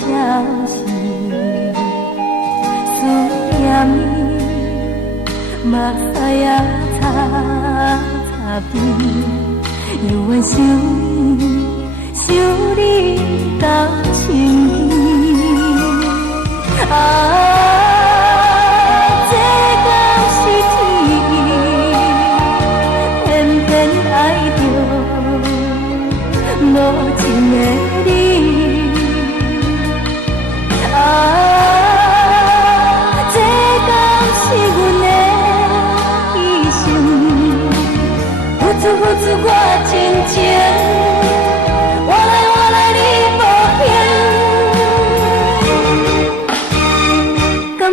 消息，思念你，目屎也擦擦边，犹原想你，想你到深更。这敢是天，偏偏爱着无情的你。这敢是阮的一生，付出我真情。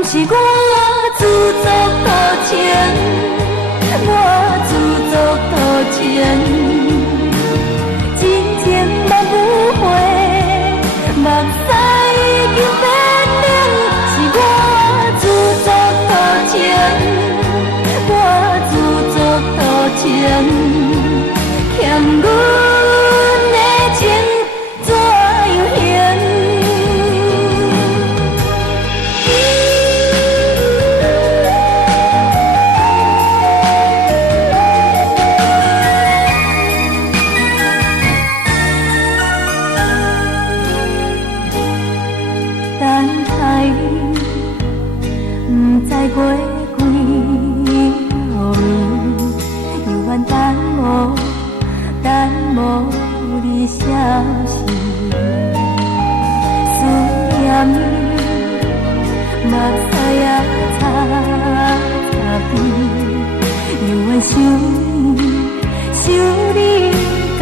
是我自作多情，我自作多情，真情万不悔，目屎已经变冷。是我自作多情，我自作多情，欠阮的情怎样还？过几暝，犹原等无你消息，思念你，目屎也擦擦边，犹原想你到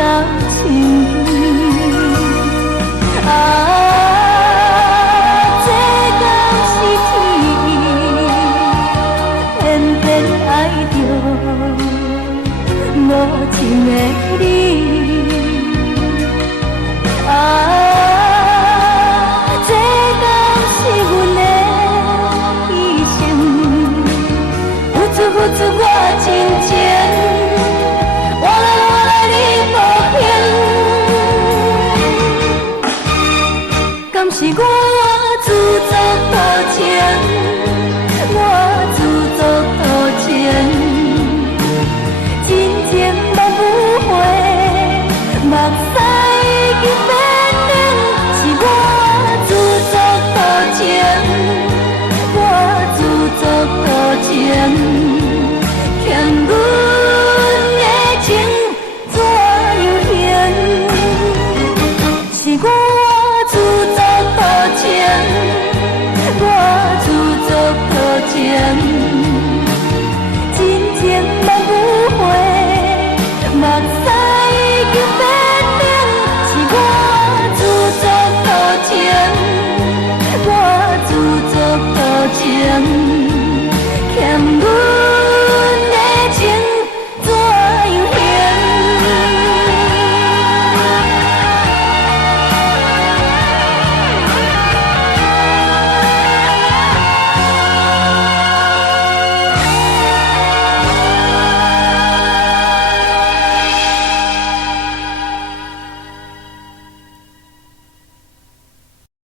深更。无情的你，这敢是阮的一生？付出我真情，换来你无情。敢是我自作多情，我自作多情。目屎已经变冷，是我自作多情，我自作多情，欠阮的情怎样还？是我自作多情，我自作多情。